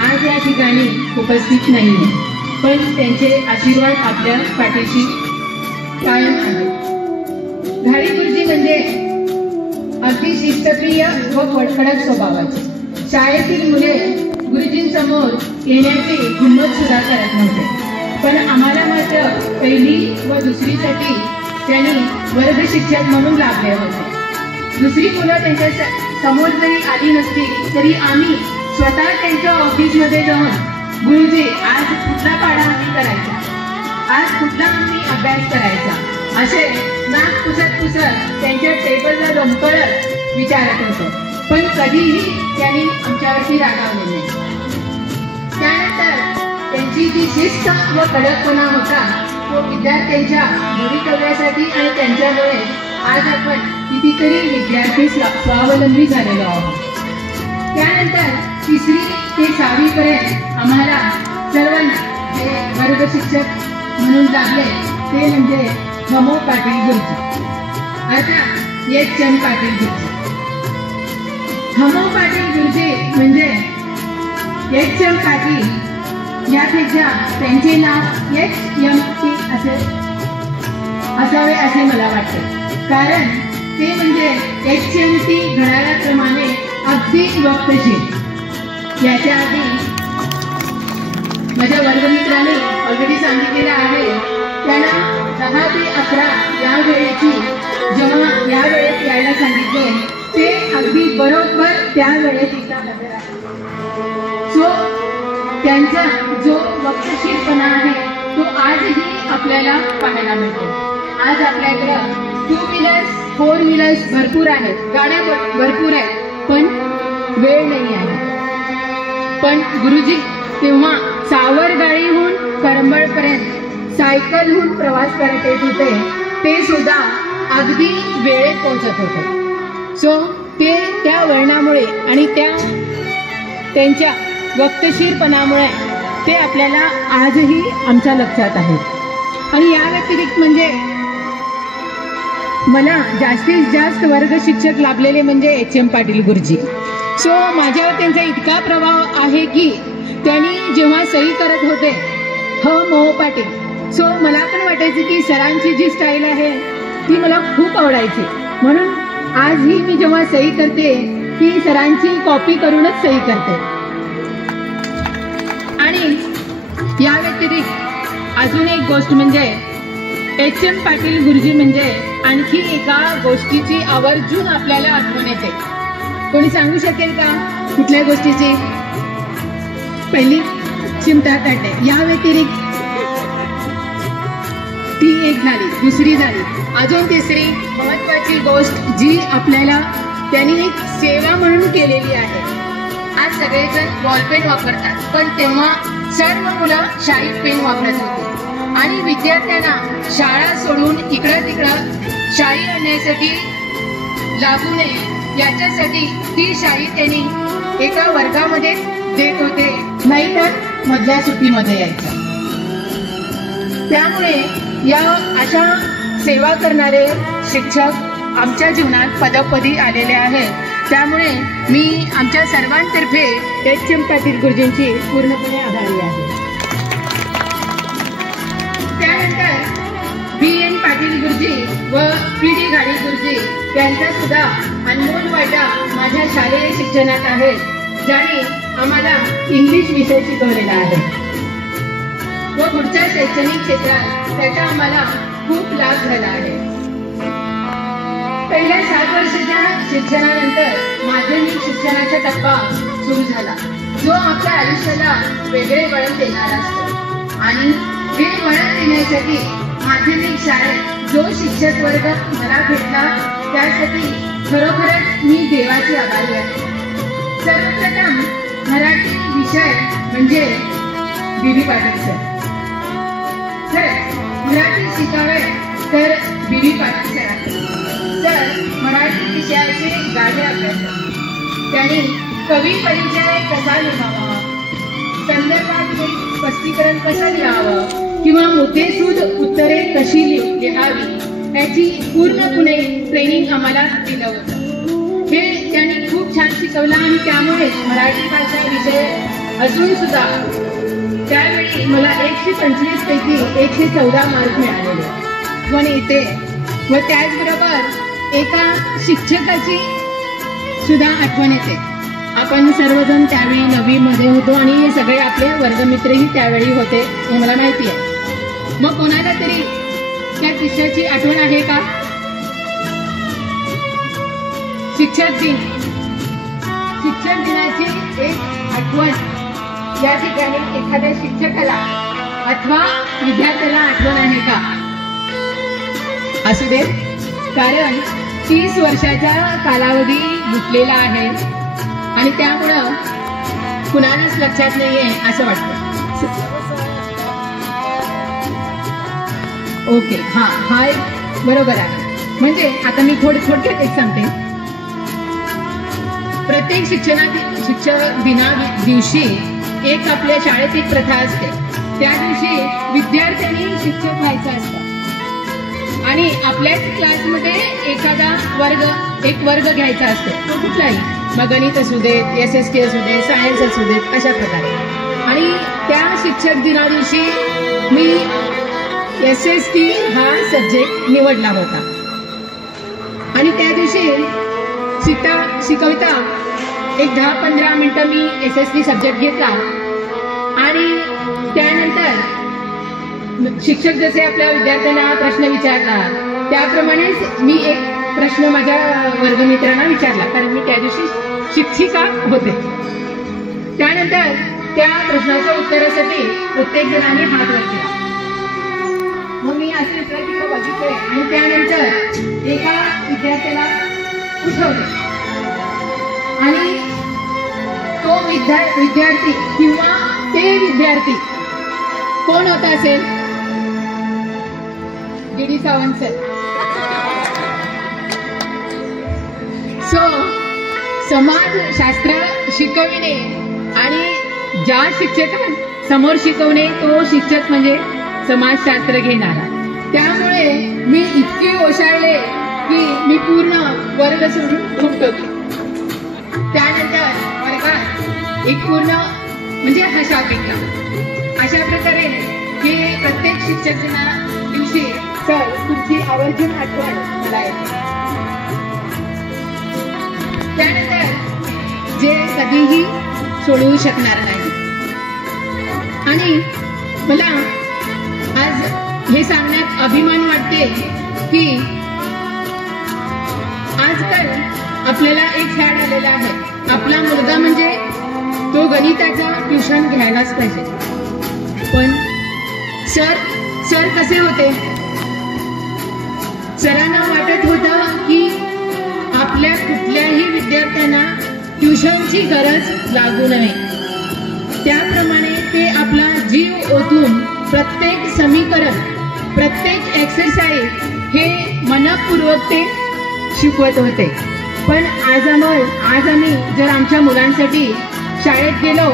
आज या ठिकाणी उपस्थित नाही. पण त्यांचे आशीर्वाद आपल्या पाठीशी कायम आहेत. घाडी गुरुजी म्हणजे अगदी शिस्तप्रिय व कडक स्वभावाचे. शाळेतील मुले गुरुजींसमोर येण्याची हिंमत सुद्धा करत नव्हते, पण आम्हाला मात्र पहिली व दुसरीसाठी त्यांनी वर्ग शिक्षक म्हणून लाभले होते. दुसरी मुलं त्यांच्या समोर जरी आली नसती तरी आम्ही स्वतः त्यांच्या ऑफिसमध्ये जाऊन गुरुजी आज कुठला पाढा आम्ही करायचा, आज कुठला आम्ही अभ्यास करायचा असे नाक पुसत त्यांच्या टेबलला लोंबकळत विचारत होतो, पण कधीही त्यांनी आमच्यावरती रागावले नाही. त्यानंतर त्यांची जी शिस्त व कडकपणा होता तो विद्यार्थ्यांच्या भवितव्यासाठी आणि त्यांच्यामुळे आज आपण कितीतरी विद्यार्थी स्वावलंबी झालेलो आहोत. त्यानंतर 3री ते 6वी पर्यंत आम्हाला सर्वांना जे वर्ग शिक्षक म्हणून लागले ते म्हणजे ममो पाटील गुरुजी, अर्थात एच.एम. पाटील गुरुजी. ममो पाटील गुरुजी म्हणजे एच.एम. पाटील यापेक्षा त्यांचे नाव HMT असावे असे मला वाटते, कारण ते म्हणजे HMT घड्याळाप्रमाणे अगदी वक्तशीर. याच्या आधी माझ्या वर्गमित्राने ऑलरेडी सांगितलेलं आहे, त्यांना 10 ते 11 या वेळेची जेव्हा या वेळेत यायला सांगितले ते अगदी बरोबर त्या वेळेत इथं हजर आहे. सो त्यांचा जो वक्तशीरपणा आहे तो आजही आपल्याला पाहायला मिळतो. आज आपल्याकडं 2 व्हीलर्स 4 व्हीलर्स भरपूर आहेत, गाड्या भरपूर आहेत, पण वेळ नाही आहे. पण गुरुजी तेव्हा सावरगाळीहून करंबळपर्यंत सायकलहून प्रवास करत येत होते, ते सुद्धा अगदी वेळेत पोहोचत होते. सो ते त्या वळणामुळे आणि त्यांच्या वक्तशीरपणामुळे ते आपल्याला आजही आमच्या लक्षात आहे. आणि या व्यतिरिक्त म्हणजे मला जास्तीत जास्त वर्ग शिक्षक लाभलेले म्हणजे HM पाटील गुरुजी. सो माझ्यावर त्यांचा इतका प्रभाव आहे की त्यांनी जेव्हा सही करत होते मो पाटील, सो मला पण वाटायचं की सरांची जी स्टाईल आहे ती मला खूप आवडायची, म्हणून आजही मी जेव्हा सही करते ती सरांची कॉपी करूनच सही करते. आणि या व्यतिरिक्त अजून एक गोष्ट म्हणजे HM पाटील गुरुजी म्हणजे आणखी एका गोष्टीची आवर्जून आपल्याला आठवण येते. कोणी सांगू शकेल का कुठल्या गोष्टीची? पहिली चिमटा काढणे. या व्यतिरिक्त ती एक झाली, दुसरी झाली, अजून तिसरी महत्वाची गोष्ट जी आपल्याला त्यांनी एक सेवा म्हणून केलेली आहे. आज सगळेजण बॉलपेन वापरतात, पण तेव्हा सर्व मुलं शाई पेन वापरत होते आणि विद्यार्थ्यांना शाळा सोडून इकडं तिकडं शाई आणण्यासाठी लागू नये याच्यासाठी ती शाई त्यांनी एका वर्गामध्ये देत होते, नाहीतर मधल्या सुट्टीमध्ये यायच्या. त्यामुळे या अशा सेवा करणारे शिक्षक आमच्या जीवनात पदोपदी आलेले आहेत. त्यामुळे मी आमच्या सर्वांतर्फे HM पाटील गुरुजींची पूर्णपणे आभारी आहे. त्यानंतर BN पाटील गुरुजी व PD घाडी गुरुजी त्यांचा सुद्धा अनमोल वाटा माझ्या शालेय शिक्षणात आहे, ज्याने आम्हाला इंग्लिश विषय शिकवलेला आहे व पुढच्या शैक्षणिक क्षेत्रात त्याचा आम्हाला खूप लाभ झाला आहे. पहिल्या 7 वर्षाच्या शिक्षणानंतर माध्यमिक शिक्षणाचा टप्पा सुरू झाला, जो आपल्या आयुष्याला वेगळे वळण देणारा असतो. आणि हे वळण देण्यासाठी माध्यमिक शाळेत जो शिक्षक वर्ग मला भेटला त्यासाठी खरोखरच मी देवाची आभारी आहे. सर्वप्रथम मराठी विषय म्हणजे बीबी पाटील सर. मराठी शिकावे तर बीबी पाटील सर आहे. सर मराठी विषयाचे गाढे अभ्यासक. त्यांनी कवी परिचय कसा लिहावा, संदर्भात स्पष्टीकरण कसं लिहावं किंवा मुद्देसूद उत्तरे कशी लिहावी याची पूर्णपणे ट्रेनिंग आम्हाला दिलं होतं. हे त्यांनी खूप छान शिकवलं आणि त्यामुळे मराठी भाषा विषय अजून सुद्धा त्यावेळी मला 125 पैकी 114 मार्क मिळालेले पण येते व त्याचबरोबर एका शिक्षकाची सुद्धा आठवण येते. आपण सर्वजण त्यावेळी 9वी मध्ये होतो आणि सगळे आपले वर्गमित्रही त्यावेळी होते हे मला माहिती आहे. मग कोणाला तरी त्या किस्साची आठवण आहे का? शिक्षक दिनाची एक आठवण या ठिकाणी एखाद्या शिक्षकाला अथवा विद्यार्थ्याला आठवण आहे का? असू दे, कारण 30 वर्षाचा कालावधी गुंतलेला आहे आणि त्यामुळं कुणालाच लक्षात नाहीये असं वाटतं. ओके, हा एक बरोबर आहे. म्हणजे आता मी थोडक्यात एक सांगते. प्रत्येक शिक्षक दिना दिवशी एक आपल्या शाळेत एक प्रथा असते. त्या दिवशी विद्यार्थ्यांनी शिक्षक व्हायचं असतं आणि आपल्याच क्लासमध्ये एखादा एक वर्ग घ्यायचा असतो. तो कुठलाही, मग गणित असू देत, SST असू दे, सायन्स असू देत, अशा प्रकारे. आणि त्या शिक्षक दिना दिवशी मी SST हा सब्जेक्ट निवडला होता आणि त्या दिवशी शिकवता एक 10-15 मिनिटं मी SST सब्जेक्ट घेतला आणि त्यानंतर शिक्षक जसे आपल्या विद्यार्थ्यांना प्रश्न विचारला त्याप्रमाणेच मी एक प्रश्न माझ्या वर्गमित्रांना विचारला, कारण मी त्या दिवशी शिक्षिका होते. त्यानंतर त्या प्रश्नाच्या उत्तरासाठी प्रत्येक जणांनी हात वर केला. मग मी असे तिथं बघितले आणि त्यानंतर एका विद्यार्थ्याला उठवले आणि तो विद्यार्थी किंवा ते विद्यार्थी कोण होता असेल? DD Sawant sir. समाजशास्त्र शिकविणे आणि ज्या शिक्षकांसमोर शिकवणे तो शिक्षक म्हणजे समाजशास्त्र घेणारा. त्यामुळे मी इतके ओशाळले की मी पूर्ण वर्ग सोडून उठतो. त्यानंतर वर्गात एक पूर्ण म्हणजे हशा पिकला. अशा प्रकारे हे प्रत्येक शिक्षक दिना दिवशी सर तुमची आवर्जून आठवण मला येते. त्यानंतर जे कधीही सोडवू शकणार नाही. आणि मला आज हे सांगण्यात अभिमान वाटते की आजकाल आपल्याला एक फॅड आलेला आहे. आपला मुलगा म्हणजे तो गणिताचा ट्युशन घ्यायलाच पाहिजे. पण सर कसे होते? सरांना वाटत होतं की आपल्या कुठल्याही विद्यार्थ्यांना ट्युशनची गरज लागू नये. त्याप्रमाणे ते आपला जीव ओतून प्रत्येक समीकरण, प्रत्येक एक्सरसाइज हे मनपूर्वक ते शिकवत होते. पण आज आम्ही जर आमच्या मुलांसाठी शाळेत गेलो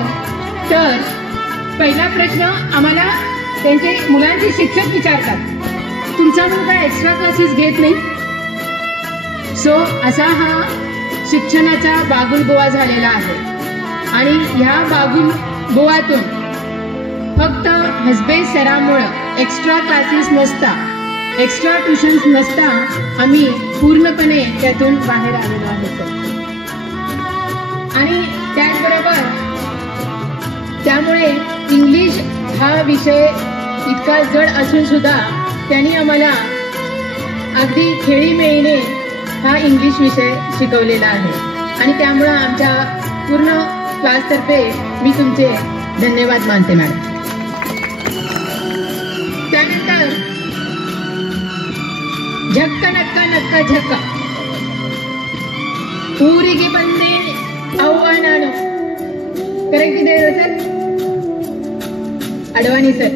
तर पहिला प्रश्न आम्हाला त्यांचे मुलांचे शिक्षक विचारतात, तुमचा मुलगा एक्स्ट्रा क्लासेस घेत नाही? असा हा शिक्षणाचा बागुलबुवा झालेला आहे. आणि ह्या बागुलबुवातून फक्त हसबे सरामुळं एक्स्ट्रा क्लासेस नसता, एक्स्ट्रा ट्युशन्स नसता आम्ही पूर्णपणे त्यातून बाहेर आलेलो आहोत. आणि त्याचबरोबर त्यामुळे इंग्लिश हा विषय इतका जड असून सुद्धा त्यांनी आम्हाला अगदी खेळीमेळीने हा इंग्लिश विषय शिकवलेला आहे. आणि त्यामुळं आमच्या पूर्ण क्लासतर्फे मी तुमचे धन्यवाद मानते मॅडम. त्यानंतर झक्का नक्का नक्का झक्का ಊರಿಗೆ ಬಂದೆ ಅವ್ವ ನಾನು ಕರೆಕ್ಟ್ ಇದೆ ಸರ್? ಅಡ್ವಾಣಿ ಸರ್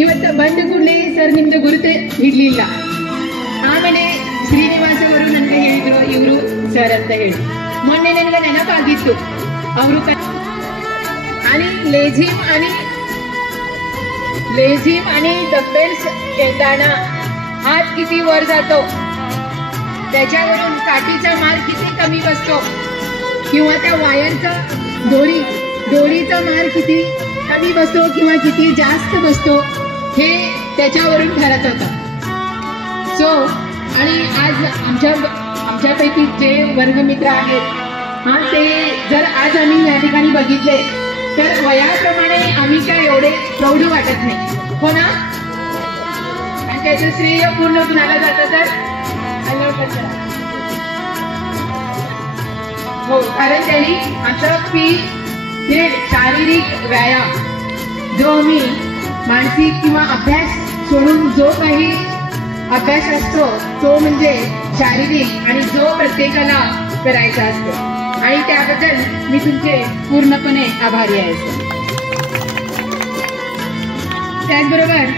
ಇವತ್ತು ಬಂದ ಕೂಡಲೇ ಸರ್ ನಿಮ್ದು ಗುರುತು ಹಿಡ್ಲಿಲ್ಲ. ಆಮೇಲೆ ಶ್ರೀನಿವಾಸ್ ಅವರು ನನಗೆ ಹೇಳಿದ್ರು ಇವರು ಸರ್ ಅಂತ ಹೇಳಿ. ಮೊನ್ನೆ ನನಗೆ ನೆನಪಾಗಿತ್ತು ಅವರು आणि लेझिम आणि डम्बेल्स खेळताना हात किती वर जातो, त्याच्यावरून काठीचा मार किती कमी बसतो किंवा त्या वायरचा दोरी डोळीचा मार किती कमी बसतो किंवा किती जास्त बसतो हे त्याच्यावरून ठरत होतं. सो आणि आज आमच्यापैकी जे वर्गमित्र आहेत ते जर आज आम्ही या ठिकाणी बघितले तर वयाप्रमाणे आम्ही काय एवढे प्रौढ वाटत नाही, हो ना? आणि त्याचं श्रेय पूर्ण कुणाला जातं तर हो, कारण त्यांनी असं की शारीरिक व्यायाम जो आम्ही मानसिक किंवा अभ्यास सोडून जो काही अभ्यास असतो तो म्हणजे शारीरिक आणि जो प्रत्येकाला करायचा असतो आणि त्याबद्दल मी तुमचे पूर्णपणे आभारी आहे. त्याचबरोबर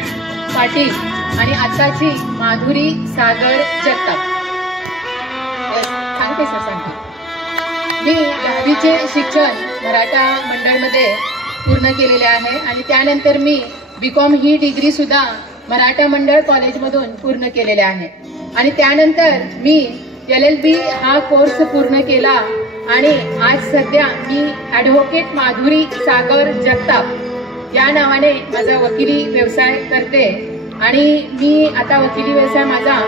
पाटील आणि आताची माधुरी सागर जगताप. सांगते सर, सांगते. मी 10वीचे शिक्षण मराठा मंडळमध्ये पूर्ण केलेले आहे आणि त्यानंतर मी BCom ही डिग्री सुद्धा मराठा मंडळ कॉलेजमधून पूर्ण केलेले आहे आणि त्यानंतर मी LLB हा कोर्स पूर्ण केला आणि आज सध्या मी ॲडव्होकेट माधुरी सागर जगताप या नावाने माझा वकिली व्यवसाय करते आणि मी आता वकिली व्यवसाय माझा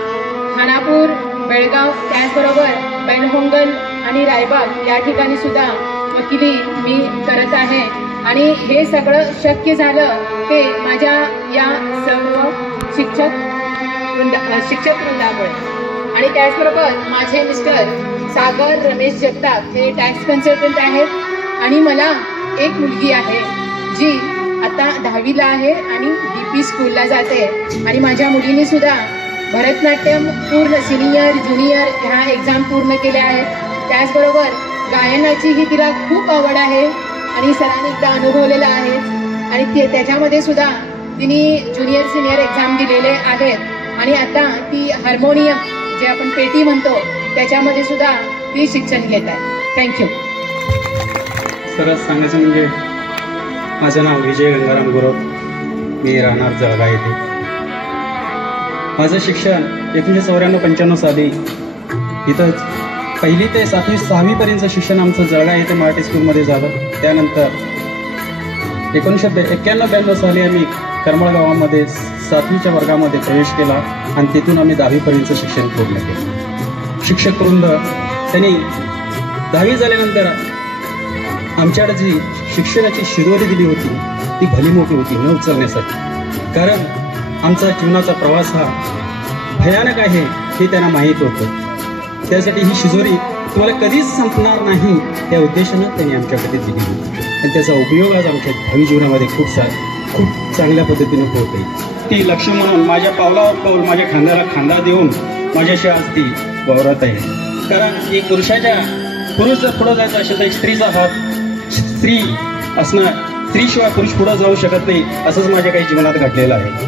खानापूर, बेळगाव, त्याचबरोबर पैनहोंगल आणि रायबाग या ठिकाणी सुद्धा वकिली मी करत आहे आणि हे सगळं शक्य झालं ते माझ्या या सर्व शिक्षक वृंदामुळे. आणि त्याचबरोबर माझे मिस्टर सागर रमेश जगताप हे टॅक्स कन्सल्टंट आहेत आणि मला एक मुलगी आहे जी आता 10वीला आहे आणि DP स्कूलला जाते आणि माझ्या मुलीने सुद्धा भरतनाट्यम पूर्ण सिनियर ज्युनियर ह्या एक्झाम पूर्ण केल्या आहेत. त्याचबरोबर गायनाचीही तिला खूप आवड आहे आणि सरांनी एकदा अनुभवलेलं आहे आणि त्याच्यामध्ये सुद्धा तिने ज्युनियर सिनियर एक्झाम दिलेले आहेत आणि आता ती हार्मोनियम जे आपण पेटी म्हणतो त्याच्यामध्ये सुद्धा ती शिक्षण घेत आहे. थँक्यू. सरस सांगायचं म्हणजे माझं नाव विजय गंगाराम गुरव, मी राहणार जळगाव येथे. माझं शिक्षण 1994-95 साली इथंच 1ली ते 6वीपर्यंतचं शिक्षण आमचं जळगाव येथे मराठी स्कूलमध्ये झालं. त्यानंतर 1991-92 साली आम्ही करमळ गावामध्ये 7वीच्या वर्गामध्ये प्रवेश केला आणि तिथून आम्ही 10वीपर्यंतचं शिक्षण पूर्ण केलं. शिक्षक वृंद त्यांनी 10वी झाल्यानंतर आमच्याकडे जी शिक्षणाची शिदोरी दिली होती ती भली मोठी होती न उचलण्यासाठी, कारण आमचा जीवनाचा प्रवास हा भयानक आहे हे त्यांना माहीत होतं. त्यासाठी ही शिजोरी तुम्हाला कधीच संपणार नाही या उद्देशानं त्यांनी आमच्याकडे दिली होती आणि त्याचा उपयोग आज आमच्या भावी जीवनामध्ये खूप चांगल्या पद्धतीने होत आहे. ती लक्ष म्हणून माझ्या पावलावर पाऊल माझ्या खांद्याला खांदा देऊन माझ्याशी आज ती वावरत आहे. कारण एक पुरुष जर पुढं जायचं असेल तर एक स्त्रीचा हात स्त्री असणं, स्त्रीशिवाय पुरुष पुढं जाऊ शकत नाही असंच माझ्या काही जीवनात घडलेलं आहे.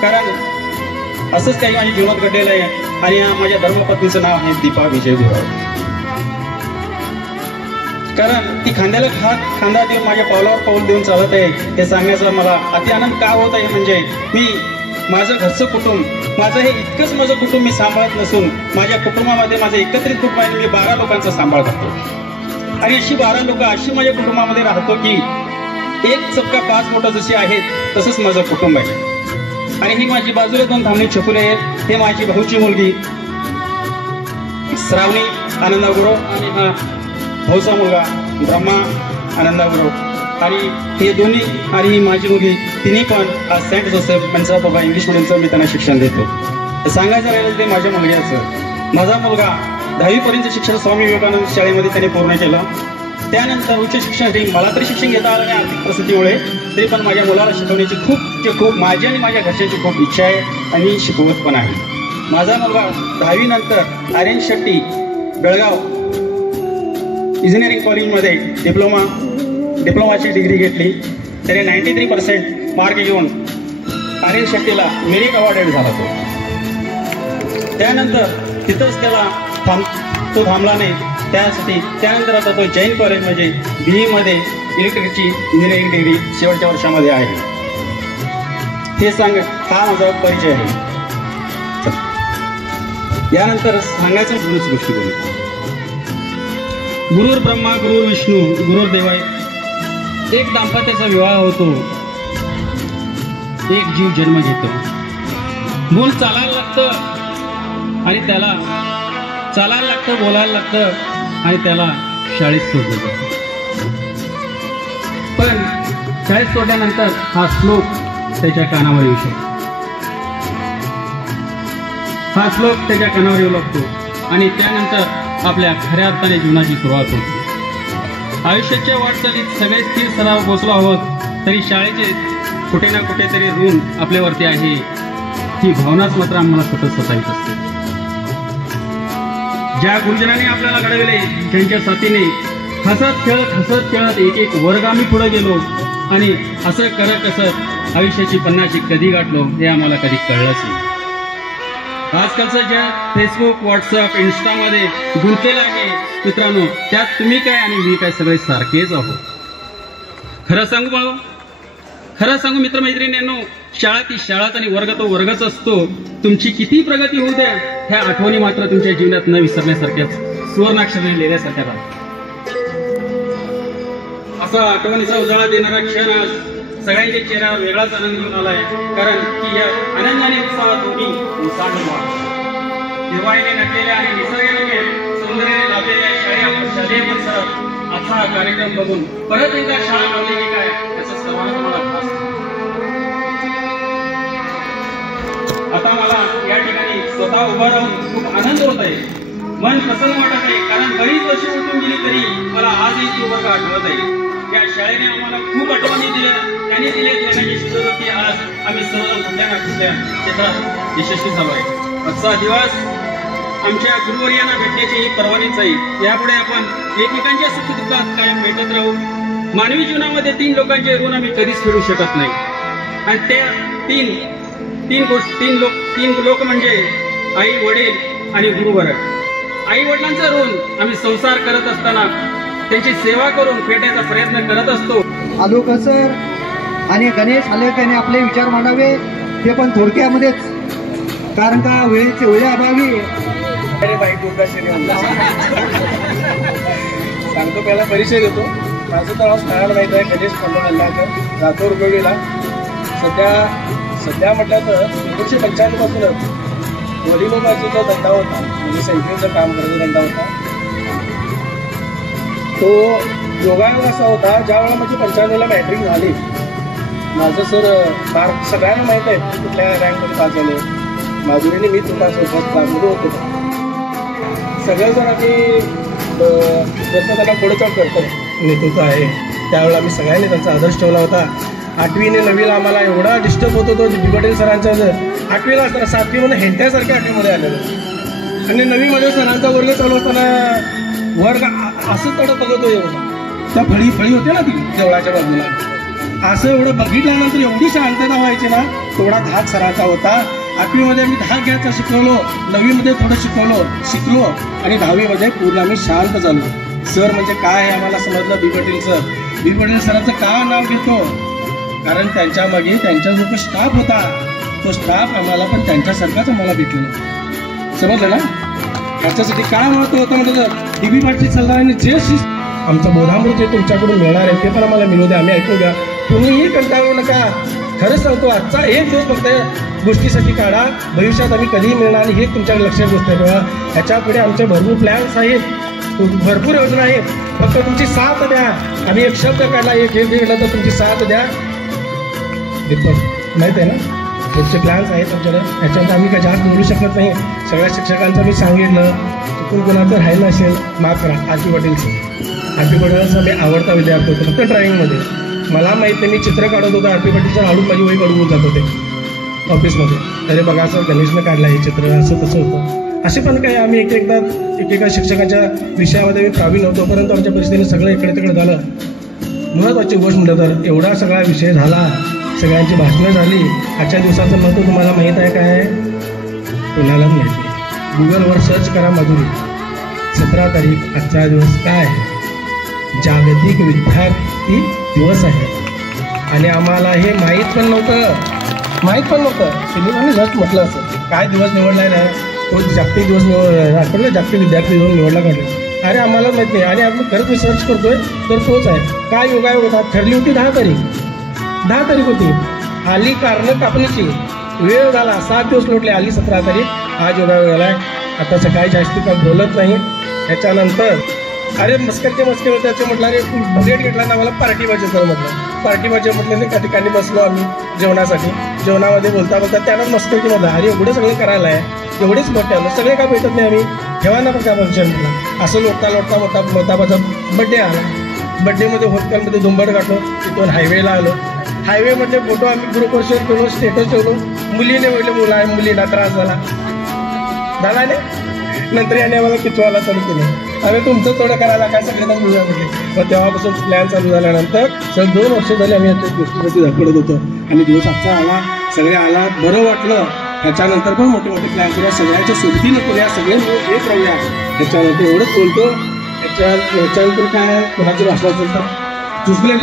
कारण असंच काही माझ्या जीवनात घडलेलं आहे आणि माझ्या धर्मपत्नीचं नाव आहे दीपा विजय गुरव. कारण ती खांद्याला खांदा देऊन माझ्या पावलावर पाऊल देऊन चालत आहे हे सांगण्याचा मला अति आनंद का होत आहे. म्हणजे मी माझं घरचं कुटुंब माझं हे इतकंच माझं कुटुंब मी सांभाळत नसून माझ्या कुटुंबामध्ये माझं एकत्रित कुटुंब आहे. मी 12 लोकांचा सांभाळ करतो आणि अशी 12 लोक अशी माझ्या कुटुंबामध्ये राहतो की एक चपका 5 बोटं जशी आहेत तसंच माझं कुटुंब आहे. आणि ही माझी बाजूला 2 धामणी छकुले आहेत. हे माझी भाऊची मुलगी श्रावणी आनंदा गुरव आणि हा भाऊचा मुलगा ब्रह्मा आनंदा गुरव आणि हे दोन्ही आणि ही माझी मुलगी तिन्ही पण आज सेंट जोसेफ पंचाबाबा इंग्लिश मिडियमचं मी त्यांना शिक्षण देतो. सांगायचं राहिलं ते माझ्या मुलग्याचं. माझा मुलगा 10वीपर्यंत शिक्षण स्वामी विवेकानंद शाळेमध्ये त्याने पूर्ण केलं. त्यानंतर उच्च शिक्षणासाठी मला तरी शिक्षण घेता आलं नाही आर्थिक परिस्थितीमुळे, तरी पण माझ्या मुलाला शिकवण्याची खूप माझी आणि माझ्या घरच्यांची खूप इच्छा आहे आणि शिकवत पण आहे. माझा मुलगा 10वी नंतर आर्यन शेट्टी बेळगाव इंजिनिअरिंग कॉलेजमध्ये डिप्लोमाची डिग्री घेतली. त्याने 93% मार्क घेऊन आर्यन शेट्टीला मेरिट अवॉर्डेड झाला तो. त्यानंतर तिथंच त्याला थांबला नाही. त्यानंतर आता तो जैन कॉलेजमध्ये BE मध्ये इलेक्ट्रिकची इंजिनिअरिंग डिग्री शेवटच्या वर्षामध्ये आहे. हे हा माझा परिचय आहे. यानंतर सांगायचं गुरुच गोष्टी बोलू. गुरुर्ब्रह्मा गुरुर्विष्णू गुरुर्देवाय एक दाम्पत्याचा विवाह होतो, एक जीव जन्म घेतो, मूल चालायला लागतं आणि त्याला चालायला लागतं, बोलायला लागतं आणि त्याला शाळेत सोडलं जातं. पण शाळेत सोडल्यानंतर हा श्लोक त्याच्या कानावर येऊ शकतो, हा श्लोक त्याच्या कानावर येऊ लागतो आणि त्यानंतर आपल्या खऱ्या अर्थाने जीवनाची सुरुवात होते. आयुष्याच्या वाटचालीत सगळे स्थिर स्तरावर पोचलो आहोत तरी शाळेचे कुठे ना कुठेतरी ऋण आपल्यावरती आहे, ही भावनाच मात्र आम्हाला सतत सतावीत असते. ज्या गुरुजनांनी आपल्याला घडविले, ज्यांच्या साथीने हसत खेळत एक एक वर्ग आम्ही पुढे गेलो आणि असं करत कसं आयुष्याची पन्नाशी कधी गाठलो हे आम्हाला कधी कळलंच नाही. आजकालचं ज्या फेसबुक, व्हॉट्सअप, इन्स्टामध्ये गुंतलेलं आहे मित्रांनो, त्यात तुम्ही काय आणि मी काय सगळे सारखेच आहोत. खरं सांगू मित्रमैत्रिणींनो, शाळा ती शाळाच आणि वर्ग तो वर्गच असतो. तुमची किती प्रगती होऊ द्या, ह्या आठवणी मात्र तुमच्या जीवनात न विसरण्यासारख्याच सुवर्णाक्षराने लिहिल्यासारख्या राहतात. असा आठवणीचा उजाळा देणारा क्षण आज सगळ्यांच्या चेहऱ्यावर वेगळाच आनंद घेऊन आलाय, कारण की या आनंदाने उत्साह दोन्ही ओसाडला. हिरवाईने नटलेल्या आणि निसर्गाने सौंदर्याने लाभलेल्या शालेय परिसरात असा हा कार्यक्रम बघून परत एकदा शाळा लावली की काय याचा सर्वांना मला भास. आता मला या ठिकाणी स्वतः उभा राहून खूप आनंद होत आहे, मन प्रसन्न वाटत आहे, कारण बरीच वर्ष उठून गेली तरी मला आजही तो वर्ग आठवत आहे. या शाळेने आम्हाला खूप आठवणी दिल्या, त्यांनी दिले ज्ञानाची शिष्यवृत्ती आज आम्ही सर्वजण कुठल्या ना कुठल्या क्षेत्रात यशस्वी झालो आहे. आजचा दिवस आमच्या गुरुवर्यांना भेटण्याची ही पर्वणीच आहे. यापुढे आपण एकमेकांच्या सुखदुःखात कायम भेटत राहू. मानवी जीवनामध्ये 3 लोकांचे ऋण आम्ही कधीच फेडू शकत नाही आणि त्या तीन लोक म्हणजे आई, वडील आणि गुरुवर्ग. आई वडिलांचं ऋण आम्ही संसार करत असताना त्यांची सेवा करून फेटायचा प्रयत्न करत असतो. आलोकर सर आणि गणेश आलेकरने आपले विचार मांडावे, ते पण थोडक्यामध्येच, कारण का वेळेअभावी सांगतो. पहिला परिचय देतो. माझं तर नाव स्थानाला माहीत आहे, गणेश पंढरकर, राहतो रुपवेला. सध्या म्हटलं तर 1995 पासूनच वडिलोबाचा जो धंदा होता, म्हणजे सेंट्रिंगचं काम करायचा धंदा होता, तो योगायोग असा होता. ज्यावेळेला माझी 95ला मॅट्रिक झाली, माझं सर मार्क सगळ्यांना माहीत आहे कुठल्या रँकमध्ये पास झाले. माधुरीने मी तुम्हाला लागलो होतो. सगळेजण आम्ही जसं त्यांना पुढे चढ करतो नेतृत्व आहे, त्यावेळेला आम्ही सगळ्यांनी त्यांचा आदर्श ठेवला होता. 8वी आणि 9वीला आम्हाला एवढा डिस्टर्ब होत होतो. बिबटेल सरांचा 8वीला असताना 7वीमध्ये हेंट्यासारख्या 8वीमध्ये आलेलं आणि 9वीमध्ये सरांचा वर्ग चालू असताना वर्ग असं तडं बघतो एवढा, त्या फळी होते ना ती देवळाच्या बाजूला, असं एवढं बघितल्यानंतर एवढी शांतता व्हायची ना, तेवढा धाक सरांचा होता. 8वीमध्ये आम्ही धाक घ्यायचा शिकवलो, 9वीमध्ये थोडं शिकलो आणि 10वीमध्ये पूर्ण आम्ही शांत झालो. सर म्हणजे काय आहे आम्हाला समजलं. बी पाटील सरांचं का नाव घेतो, कारण त्यांच्या मागे त्यांचा जो स्टाफ होता, तो स्टाफ आम्हाला पण त्यांच्यासारखाच आम्हाला भेटलेला. समजलं ना. याच्यासाठी काय महत्व होतं म्हणजे DB पाटील सल्लाने जे आमचं बोधामृत जे तुमच्याकडून मिळणार आहे ते पण आम्हाला मिळू द्या, आम्ही ऐकू द्या. तुम्हीही कंटाळू नका. खरंच सांगतो, आजचा एक दिवस फक्त गोष्टीसाठी काढा, भविष्यात आम्ही कधीही मिळणार हे तुमच्या लक्षात गोष्ट ठेवा. ह्याच्या पुढे आमचे भरपूर प्लॅन्स आहेत, भरपूर योजना आहेत, फक्त तुमची साथ द्या. आम्ही एक शब्द काढला, एक दिलं तर तुमची साथ द्या. माहीत आहे ना, पुढचे प्लॅन्स आहेत आमच्याकडे, ह्याच्यात आम्ही काय जास्त बोलू शकत नाही. सगळ्या शिक्षकांचं मी सांगितलं, चुकून कोणाचं राहिलं असेल माफ करा. आरपी पाटीलचा मी आवडता विद्यार्थी होतो, फक्त ड्रायव्हिंगमध्ये. मला माहीत नाही, मी चित्र काढत होतो, आरपी पाटीलच्या हाडून माझी वही कडवून जात होते ऑफिसमध्ये. अरे बघा सर, गणेशनं काढलं हे चित्र, असं तसं होतं. असे पण काही आम्ही एकेका शिक्षकाच्या विषयामध्ये मी प्रावीण्य होतो, परंतु आमच्या परिस्थितीने सगळं इकडे तिकडे झालं. महत्त्वाची गोष्ट म्हटलं तर एवढा सगळा विषय झाला, सगळ्यांची भाषणं झाली. आजच्या दिवसाचं महत्त्व तुम्हाला माहीत आहे काय? कोणालाच माहिती. गुगलवर सर्च करा माधुरी, 17 तारीख आजचा दिवस काय आहे? जागतिक विद्यार्थी दिवस आहे. आणि आम्हाला हे माहीत पण नव्हतं. सिनेमाने जस्ट म्हटलं असं काय दिवस निवडला आहे ना, तो जागतिक दिवस निवडला, जागतिक विद्यार्थी दिवस निवडला काढला. अरे आम्हाला माहित नाही आणि आम्ही खरंच रिसर्च करतोय तर तोच आहे. काय योगायोग होता, ठरली होती 10 तारीख होती, आली कारणं कापणीची, वेळ झाला 7 दिवस लोटले, आली 17 तारीख, आज योगायोग झालाय. आता सकाळी जास्ती का बोलत नाही. त्याच्यानंतर अरे मस्करचे होते त्याचं म्हटलं, अरे बुलेट घेतला ना मला पार्टी भाजी कर म्हटलं. पार्टी भाजी म्हटलं नाही, त्या ठिकाणी बसलो आम्ही जेवणासाठी. जेवणामध्ये बोलता त्यांना मस्करकी म्हटलं, अरे एवढं सगळं करायला आहे, एवढेच मोठे आलो, सगळे का भेटत नाही आम्ही, ठेवा ना पण काय फंक्शन म्हटलं. असं लोटता मोठा माझा बड्डे आला. बड्डेमध्ये होटलमध्ये दुंबड गाठलो, तिथून हायवेला आलो. हायवेमधले फोटो आम्ही ग्रुपवर शेअर केलो, स्टेटस ठेवलो. मुलीने वगैरे मुलींना त्रास झाला नाही. नंतर याने आम्हाला किचवायला चालू केलं, अरे तुमचं थोडं करायला काय सगळ्यांना मिळूया म्हटले. मग तेव्हापासून प्लॅन चालू झाल्यानंतर 2 वर्ष झाले आम्ही याच्या गोष्टीसाठी धडपडत होतो आणि दिवस आजचा आला, सगळे आला, बरं वाटलं. ह्याच्यानंतर पण मोठे प्लॅन करूया, सगळ्याच्या सोबतीनं करूया, सगळे एक राहूया. ह्याच्यानंतर एवढंच बोलतो. ह्याच्यानंतर काय कोणाची भाषा असेल तर दुसऱ्या